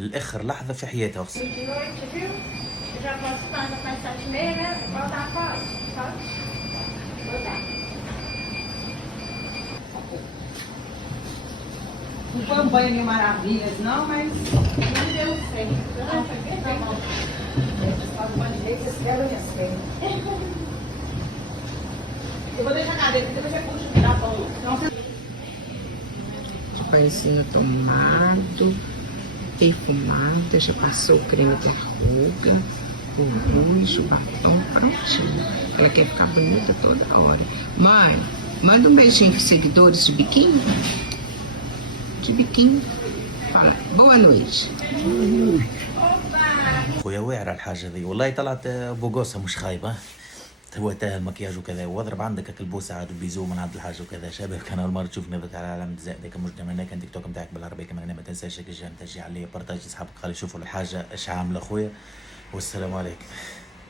الاخر لحظه في حياتها اقسم. Não foi um banho de maravilhas, não, mas não deu certo. Não, foi perfeito. Faz um banho de leite, vocês quebram minhas pernas. Eu vou deixar a cadeira, depois você puxa o pirapão. Pãezinho tomado, perfumado, já passou o creme de ruga, o rouge, o batom, prontinho. Ela quer ficar bonita toda hora. Mãe, manda um beijinho pros seguidores de biquíni. De biquíni. Fala, boa noite. خويا واعره الحاجه ذي والله، طلعت بوغوسه مش خايبه. هو تاه المكياج وكذا، واضرب عندك البوسه عاد البيزو من عند الحاجه وكذا. شباب كان اول مره تشوفني ضد على علامه الزائد ذيك، مش دائما كان تيك توك نتاعك بالعربيه كمان. ما تنساش الجيم تجي عليه بارطاج اصحابك، خلي يشوفوا الحاجه ايش عامله خويا. والسلام عليكم.